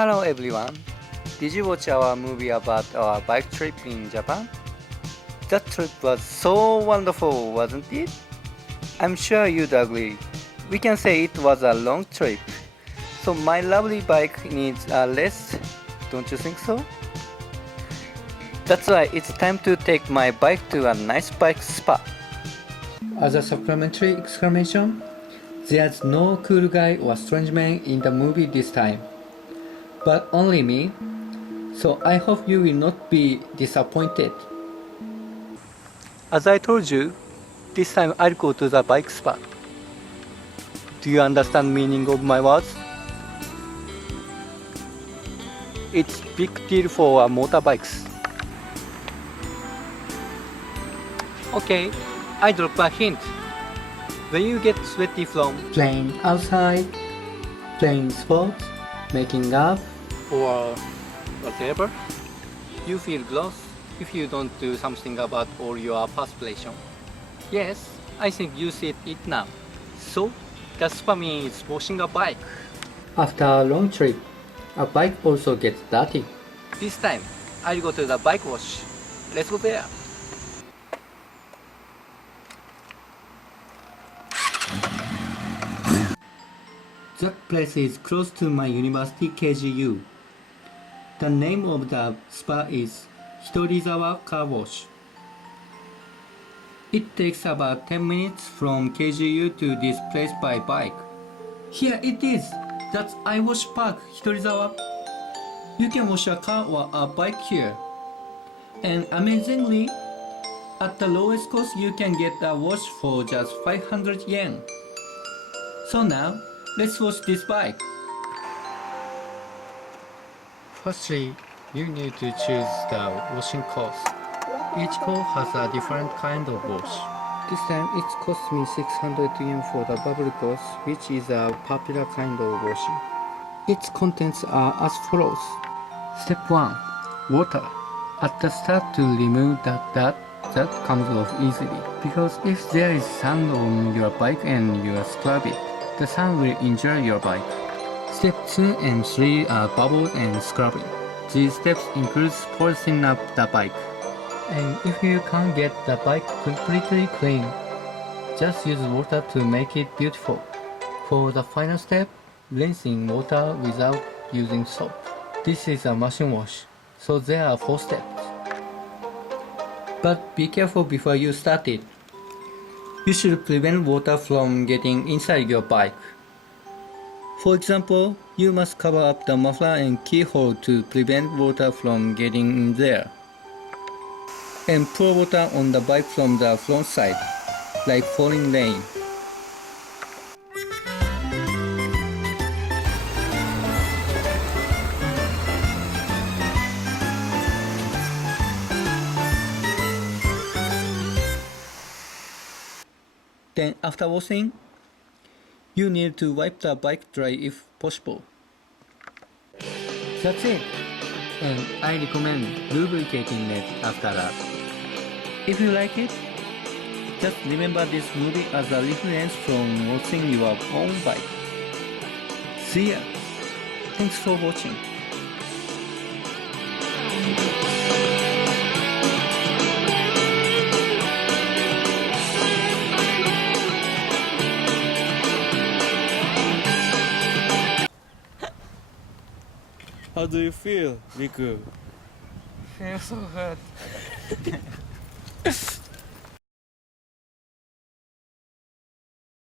Hello everyone. Did you watch our movie about our bike trip in Japan? That trip was so wonderful, wasn't it? I'm sure you'd agree. We can say it was a long trip. So my lovely bike needs a rest, don't you think so? That's why it's time to take my bike to a nice bike spa. As a supplementary exclamation, there's no cool guy or strange man in the movie this time, but only me, so I hope you will not be disappointed. As I told you, this time I'll go to the bike spa. Do you understand meaning of my words? It's big deal for motorbikes. Okay, I drop a hint. When you get sweaty from playing outside, playing sports, making up, or whatever, you feel gross if you don't do something about all your perspiration. Yes, I think you said it now. So, the spa means washing a bike. After a long trip, a bike also gets dirty. This time, I'll go to the bike wash. Let's go there. That place is close to my university KGU. The name of the spa is Hitorizawa Car Wash. It takes about 10 minutes from KGU to this place by bike. Here it is! That's iWash Park, Hitorizawa. You can wash a car or a bike here. And amazingly, at the lowest cost you can get a wash for just 500 yen. So now, let's wash this bike. Firstly, you need to choose the washing course. Each course has a different kind of wash. This time it cost me 600 yen for the bubble course, which is a popular kind of washing. Its contents are as follows. Step 1. Water. At the start, to remove the dirt that comes off easily, because if there is sand on your bike and you scrub it, the sand will injure your bike. Step 2 and 3 are bubbles and scrubbing. These steps include polishing up the bike. And if you can't get the bike completely clean, just use water to make it beautiful. For the final step, rinsing water without using soap. This is a machine wash, so there are 4 steps. But be careful before you start it. You should prevent water from getting inside your bike. For example, you must cover up the muffler and keyhole to prevent water from getting in there. And pour water on the bike from the front side, like falling rain. Then after washing, you need to wipe the bike dry if possible. That's it. And I recommend lubricating it after that. If you like it, just remember this movie as a reference from washing your own bike. See ya! Thanks for watching. How do you feel, Riku? Feels so good.